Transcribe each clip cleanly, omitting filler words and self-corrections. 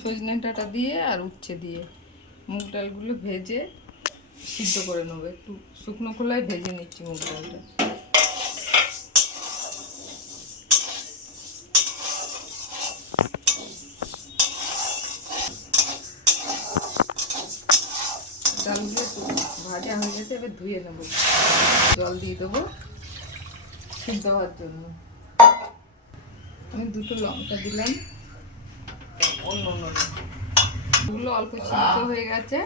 সজনে ডাঁটা দিয়ে আর উচ্ছে দিয়ে মুগ ডালগুলো ভেজে সিদ্ধ করে নেবো। একটু শুকনো খোলায় ভেজে নিচ্ছি মুগ ডালটা। ডালগুলো ভাজা হয়ে গেছে, এবার ধুয়ে নেবো, জল দিয়ে দেবো সিদ্ধ হওয়ার জন্য। আমি দুটো লঙ্কা দিলাম, এগুলো অল্প সিদ্ধ হয়ে গেছে।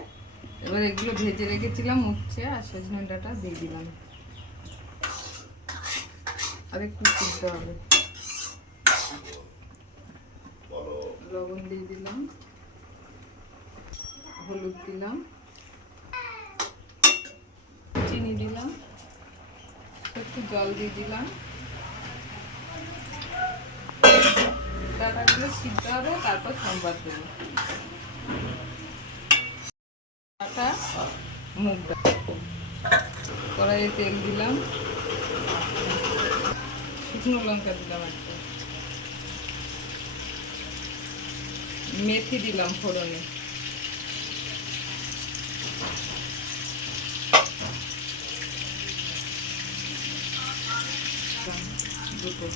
এবার এগুলো ভেজে রেখেছিলাম উচ্ছে আর সজনে ডাঁটা দিয়ে দিলাম, আর একটু সিদ্ধ হবে। লবণ দিয়ে দিলাম, হলুদ দিলাম, চিনি দিলাম, একটু জল দিয়ে দিলাম। ডাঁটাগুলো সিদ্ধ হবে, তারপর সম্বার দেবো। ডাঁটা মুগ ডাল, কড়াইয়ে তেল দিলাম, শুকনো লঙ্কা দিলাম একটা, মেথি দিলাম ফোড়নে, দুটো,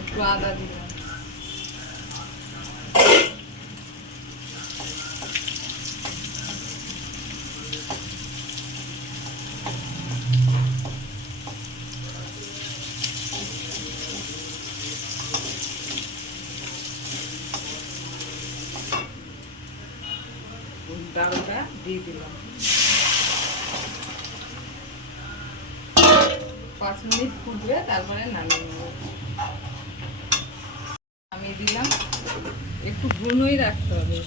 একটু আদা দিলাম, ডালটা দিয়ে দিলাম। 5 মিনিট ফুটবে, তারপরে নামিয়ে নেব। নামিয়ে দিলাম, একটু ঘনই রাখতে হবে।